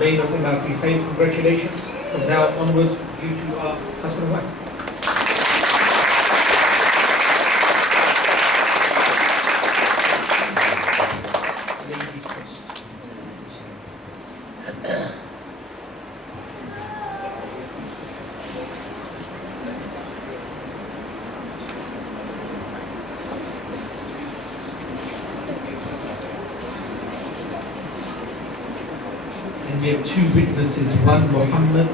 made up in our faith. Congratulations. From now onwards, you two are husband and wife. Ladies first. And we have two witnesses, one Muhammad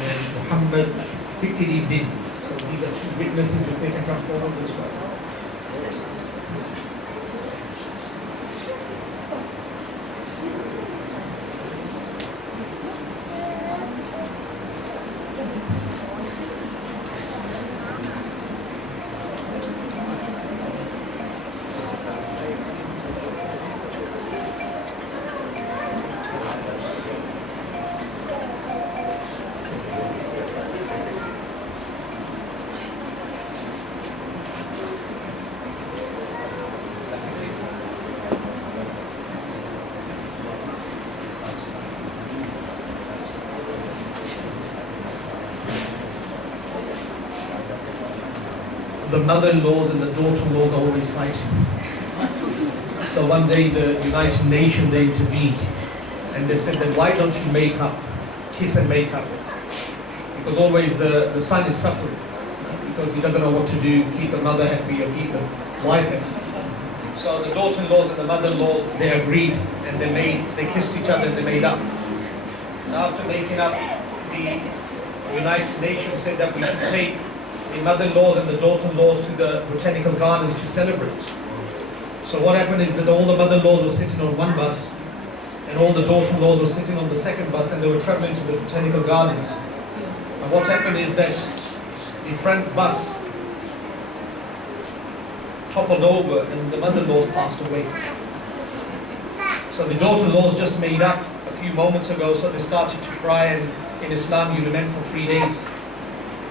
and Muhammad Fikri bin. So these are two witnesses if they can come forward this way. The mother-in-laws and the daughter-in-laws are always fighting. So one day the United Nations, they intervened and they said that why don't you make up, kiss and make up? Because always the son is suffering because he doesn't know what to do, keep the mother happy or keep the wife happy. So the daughter-in-laws and the mother-in-laws, they agreed and they kissed each other and they made up. And after making up, the United Nations said that we should take the mother-in-laws and the daughter-in-laws to the botanical gardens to celebrate. So what happened is that all the mother-in-laws were sitting on one bus and all the daughter-in-laws were sitting on the second bus and they were traveling to the botanical gardens. And what happened is that the front bus toppled over and the mother-in-laws passed away. So the daughter-in-laws just made up a few moments ago, so they started to cry, and in Islam you lament for 3 days.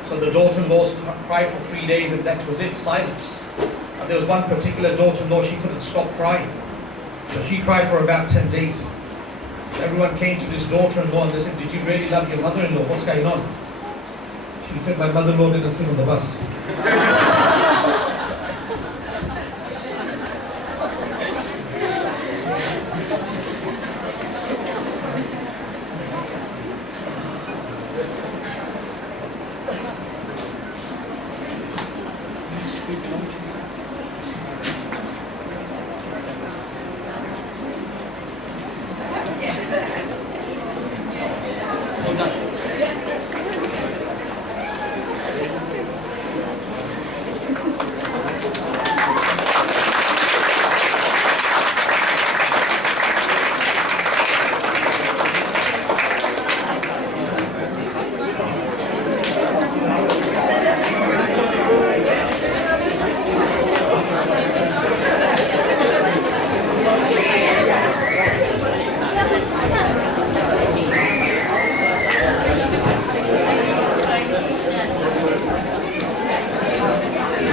So the daughter-in-laws cried for 3 days and that was it, silence. And there was one particular daughter-in-law, she couldn't stop crying. So she cried for about 10 days. So everyone came to this daughter-in-law and they said, did you really love your mother-in-law? What's going on? She said, my mother-in-law didn't sit on the bus.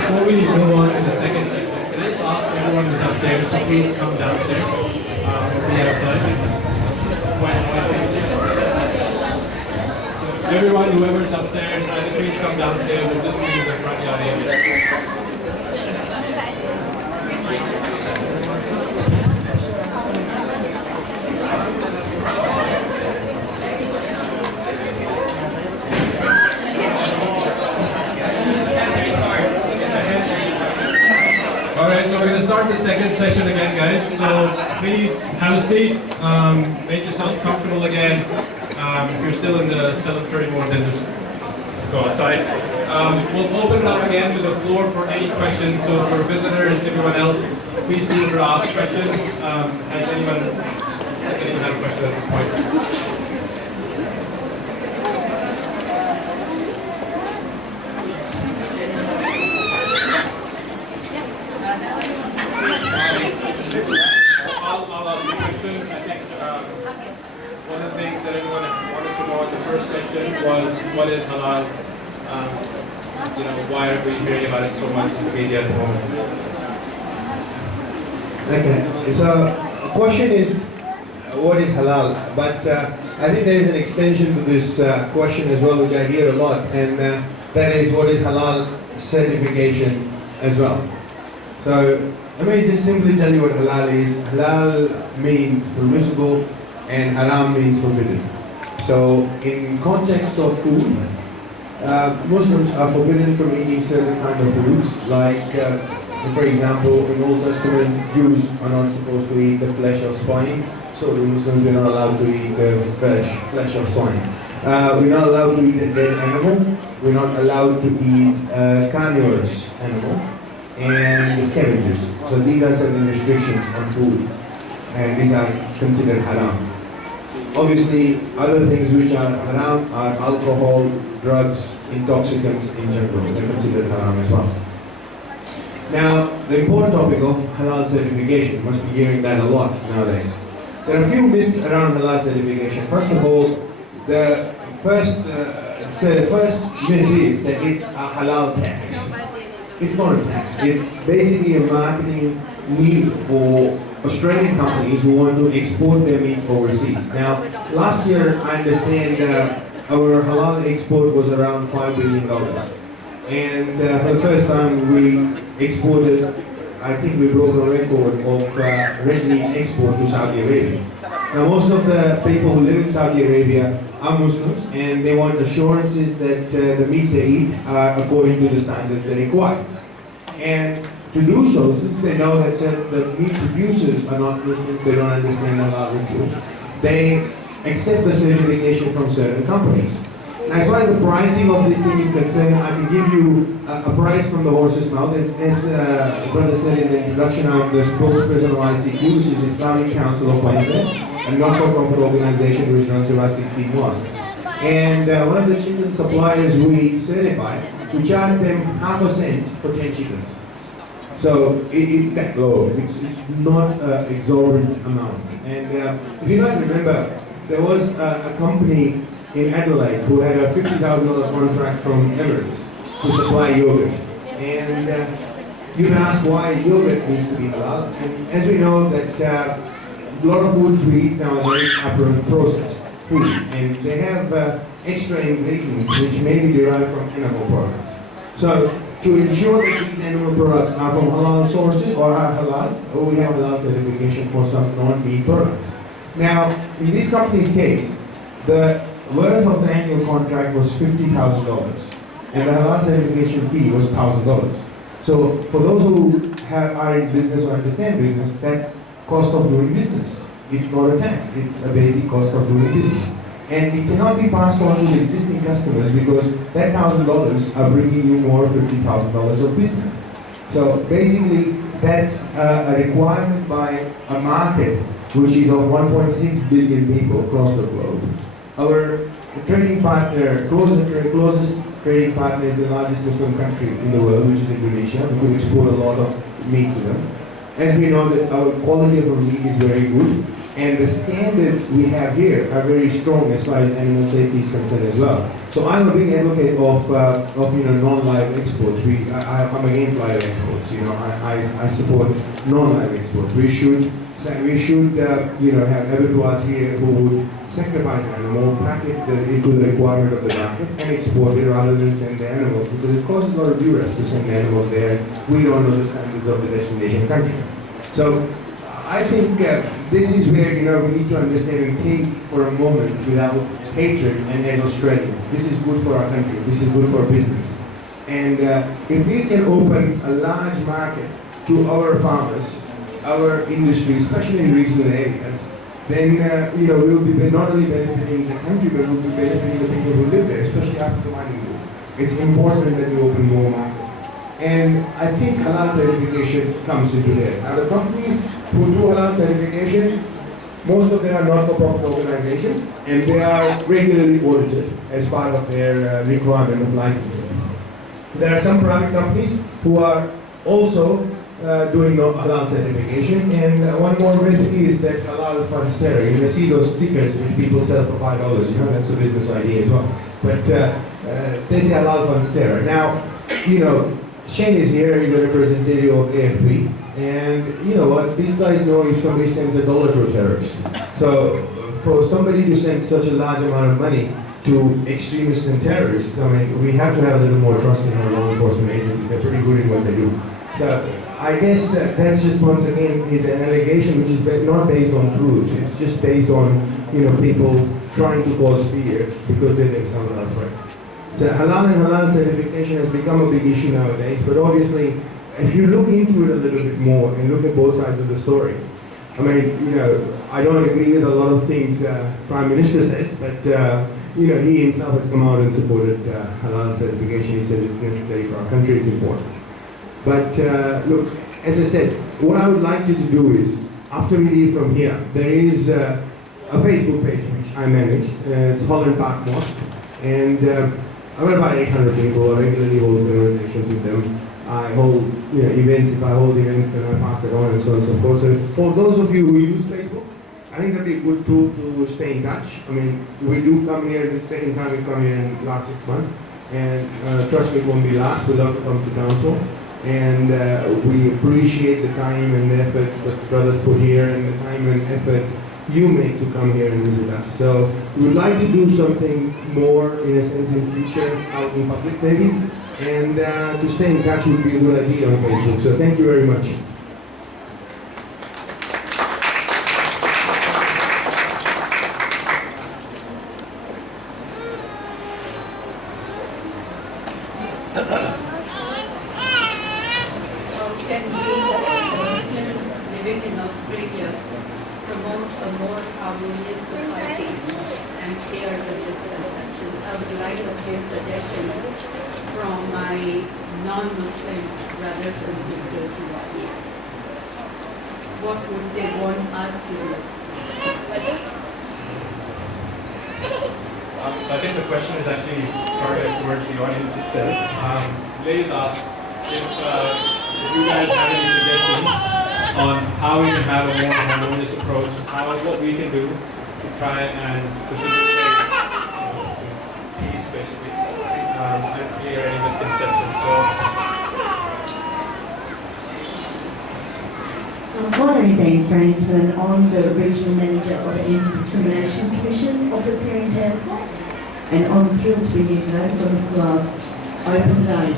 Before we move on to the second section, can I just ask everyone who's upstairs to please come downstairs or be outside? Everyone, whoever's upstairs, please come downstairs. We'll just leave the front yard area. Alright, so we're going to start the second session again, guys. So please have a seat, make yourself comfortable again. If you're still in the 7:30 mode, then just go outside. We'll open it up again to the floor for any questions. So for visitors, everyone else, please feel free to ask questions. Has anyone have a question at this point? I'll ask a question. I think one of the things that everyone wanted to know in the first session was what is halal? Why are we hearing about it so much in the media at the moment? Okay. So the question is, what is halal, but I think there is an extension to this question as well, which I hear a lot, and that is what is halal certification as well. So let me just simply tell you what halal is. Halal means permissible and haram means forbidden. So in context of food, Muslims are forbidden from eating certain kind of foods, like for example, in Old Testament, Jews are not supposed to eat the flesh of swine, so the Muslims are not allowed to eat the flesh of swine. We're not allowed to eat a dead animal, we're not allowed to eat carnivorous animal, and the scavengers. So these are certain restrictions on food, and these are considered haram. Obviously, other things which are haram are alcohol, drugs, intoxicants in general. They're considered haram as well. Now, the important topic of halal certification, must be hearing that a lot nowadays. There are a few myths around halal certification. First of all, the first myth is that it's a halal tax. It's not a tax. It's basically a marketing need for Australian companies who want to export their meat overseas. Now, last year, I understand our halal export was around $5 billion. And for the first time, we exported, I think we broke a record of red meat export to Saudi Arabia. Now, most of the people who live in Saudi Arabia are Muslims, and they want assurances that the meat they eat are according to the standards they require. And to do so, since they know that the meat producers are not Muslims, they don't understand halal rituals, they accept the certification from certain companies. Now, as far as the pricing of this thing is concerned, I can give you a price from the horse's mouth. As the brother said in the introduction, I'm the spokesperson of ICQ, which is Islamic Council of Queensland, a not-for-profit organization which runs about 16 mosques. And one of the chicken suppliers we certify, we charge them half a cent for 10 chickens. So it's that low. It's not an exorbitant amount. And if you guys remember, there was a company in Adelaide who had a $50,000 contract from Emirates to supply yogurt. And you can ask why yogurt needs to be halal. And as we know that a lot of foods we eat nowadays are processed food, and they have extra ingredients which may be derived from animal products. So to ensure that these animal products are from halal sources or are halal, we have halal certification for some non-meat products. Now, in this company's case, the worth of the annual contract was $50,000, and the halal certification fee was $1,000. So for those who are in business or understand business, that's cost of doing business. It's not a tax, it's a basic cost of doing business. And it cannot be passed on to the existing customers because that $1,000 are bringing you more $50,000 of business. So basically, that's a requirement by a market which is of 1.6 billion people across the globe. Our trading partner, closest trading partner is the largest Muslim country in the world, which is Indonesia. We could export a lot of meat to them. As we know that our quality of our meat is very good, and the standards we have here are very strong as far as animal safety is concerned as well. So I'm a big advocate of non-live exports. I'm against live exports. I support non-live exports. We should have abattoirs here who would sacrifice an animal, pack it into the requirement of the market, and export it rather than send the animals, because it causes a lot of duress to send the animals there. We don't know the standards of the destination countries. So I think this is where we need to understand and think for a moment without hatred, and as Australians, this is good for our country, this is good for our business. And if we can open a large market to our farmers, our industry, especially in regional areas, then we'll be not only benefiting the country, but we'll be benefiting the people who live there, especially after the mining boom. It's important that we open more markets. And I think halal certification comes into there. Now the companies who do halal certification, most of them are not-for-profit organizations, and they are regularly audited as part of their requirement of licensing. There are some private companies who are also doing halal certification, and one more myth is that halal funds terror. You see those stickers which people sell for $5, that's a business idea as well. But they say halal funds terror. Now, Shane is here, he's a representative of AFP, and you know what, these guys know if somebody sends $1 to a terrorist. So for somebody to send such a large amount of money to extremists and terrorists, I mean, we have to have a little more trust in our law enforcement agencies. They're pretty good in what they do. So I guess that's just once again is an allegation which is not based on truth. It's just based on people trying to cause fear because they themselves are afraid. So halal and halal certification has become a big issue nowadays. But obviously, if you look into it a little bit more and look at both sides of the story, I mean, I don't agree with a lot of things Prime Minister says, but he himself has come out and supported halal certification. He says it's necessary for our country, it's important. But look, as I said, what I would like you to do is, after we leave from here, there is a Facebook page which I manage. It's Holland Park Mosque, and I've got about 800 people. I regularly hold conversations with them. I hold events. If I hold events, then I pass it on and so on and so forth. So for those of you who use Facebook, I think that'd be a good tool to stay in touch. I mean, we do come here. This is the second time we come here in the last 6 months, and trust me, it won't be last. We'd love to come to Townsville. And we appreciate the time and the efforts that brothers put here and the time and effort you make to come here and visit us. So we would like to do something more, in a sense, in future, out in public maybe. And to stay in touch would be a good idea on Facebook. So thank you very much. Can we, Muslims living in Australia, promote a more harmonious society and clear the misconceptions? I would like to hear suggestions from my non-Muslim brothers and sisters who are here. What would they want us to do? So I think the question is actually targeted towards the audience itself. Ladies asked if you guys have any suggestions on how we can have a more harmonious approach, what we can do to try and facilitate peace, basically, and clear any misconceptions. So, my name is Anne Franklin. I'm the Regional Manager of the Anti-Discrimination Commission office here in Townsville, and I'm thrilled to be here today because it's the last open day.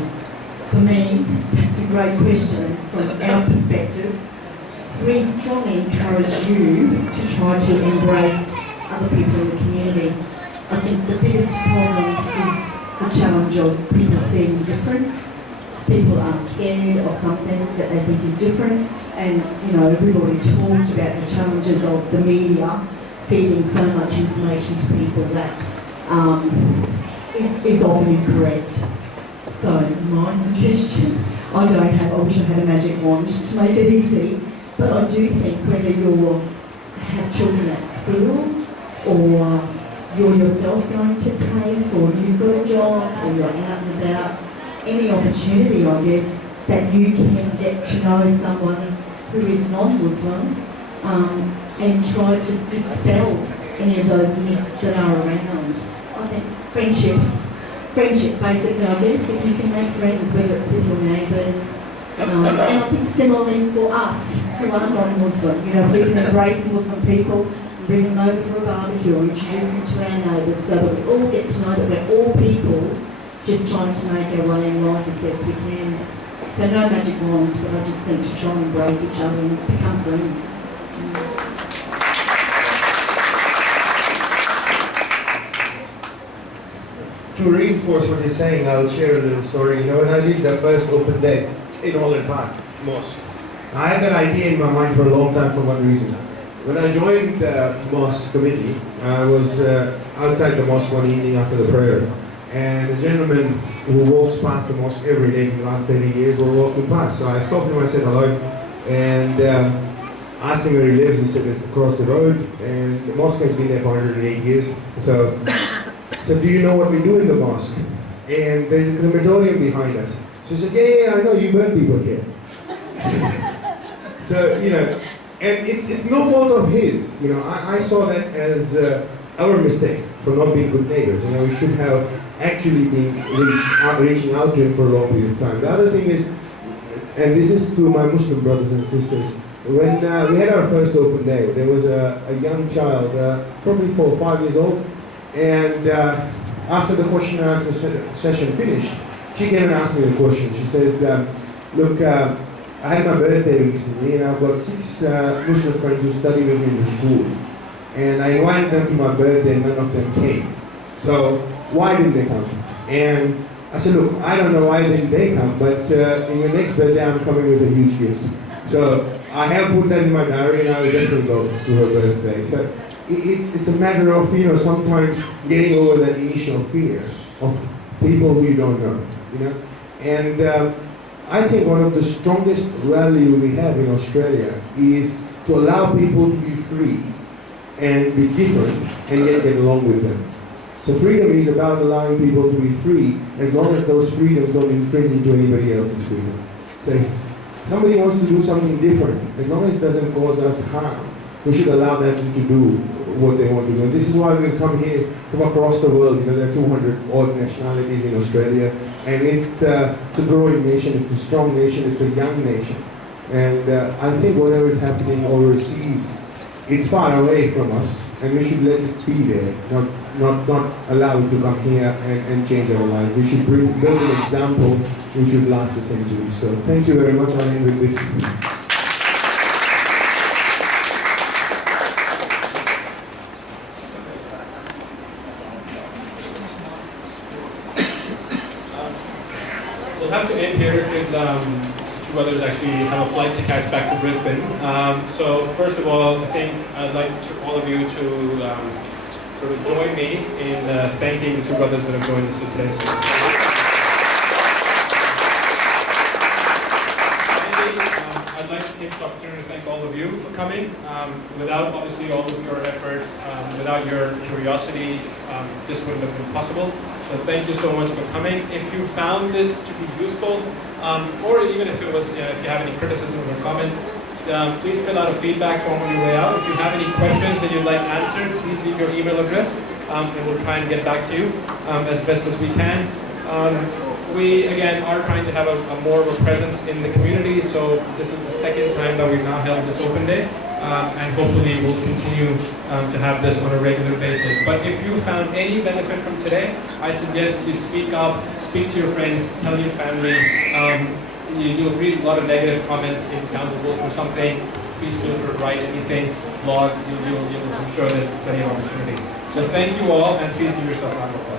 For me, it's a great question from our perspective. We strongly encourage you to try to embrace other people in the community. I think the biggest problem is the challenge of people seeing difference. People are scared of something that they think is different, and we've already talked about the challenges of the media feeding so much information to people that is often incorrect. So my suggestion, I wish I had a magic wand to make it easy, but I do think whether you have children at school, or you're yourself going to TAFE, or you've got a job, or you're out and about, any opportunity, I guess, that you can get to know someone who is non-Muslim, and try to dispel any of those myths that are around. I think friendship basically, I guess, if you can make friends, whether it's with your neighbours, and I think similarly for us who are non-Muslim, if we can embrace Muslim people, bring them over for a barbecue, or introduce them to our neighbours, so that we all get to know that we're all people just trying to make our way in life as best we can. So no magic wands, but I just think to try and embrace each other and become friends. To reinforce what you're saying, I'll share a little story. When I did the first open day in Holland Park Mosque, I had that idea in my mind for a long time for one reason. When I joined the mosque committee, I was outside the mosque one evening after the prayer, and a gentleman who walks past the mosque every day for the last 30 years was walking past. So I stopped him, I said hello, and asked him where he lives. He said it's across the road, and the mosque has been there for 108 years. So do you know what we do in the mosque? And there's a crematorium behind us. So he said, yeah, I know, you burn people here. So, and it's no fault of his. I saw that as our mistake for not being good neighbors. We should have actually been reaching out to him for a long period of time. The other thing is, and this is to my Muslim brothers and sisters, when we had our first open day, there was a young child, probably 4 or 5 years old, and after the question and answer session finished, she came and asked me a question. She says, look, I had my birthday recently, and I've got 6 Muslim friends who study with me in the school, and I invited them to my birthday, and none of them came. So why didn't they come? And I said, look, I don't know why didn't they come, but in your next birthday, I'm coming with a huge gift. So I have put that in my diary, and I will definitely go to her birthday. So it's a matter of, you know, sometimes getting over that initial fear of people who you don't know, you know. And I think one of the strongest value we have in Australia is to allow people to be free and be different and yet get along with them. So freedom is about allowing people to be free as long as those freedoms don't infringe into anybody else's freedom. So if somebody wants to do something different, as long as it doesn't cause us harm, we should allow them to do what they want to do. And this is why we come here from across the world. You know, there are 200 odd nationalities in Australia, and it's a growing nation, it's a strong nation, it's a young nation. And I think whatever is happening overseas, it's far away from us, and we should let it be there, not allow it to come here and change our lives. We should build an example which would last a century. So thank you very much. I'll end with this. We'll have to end here because brothers actually have a flight to catch back to Brisbane. So first of all, I think I'd like all of you to sort of join me in thanking the 2 brothers that have joined us for today's meeting. I'd like to take this opportunity to thank all of you for coming. Without obviously all of your effort, without your curiosity, this wouldn't have been possible. So thank you so much for coming. If you found this to be useful, or even if it was, if you have any criticism or comments, please fill out a feedback form on your way out. If you have any questions that you'd like answered, please leave your email address, and we'll try and get back to you as best as we can. We, again, are trying to have a more of a presence in the community, so this is the 2nd time that we've now held this open day, and hopefully we'll continue to have this on a regular basis. But if you found any benefit from today, I suggest you speak up, speak to your friends, tell your family. You'll read a lot of negative comments in Townsville or something. Please feel free to write anything, blogs. I'm sure there's plenty of opportunity. So thank you all, and please give yourself a round of applause.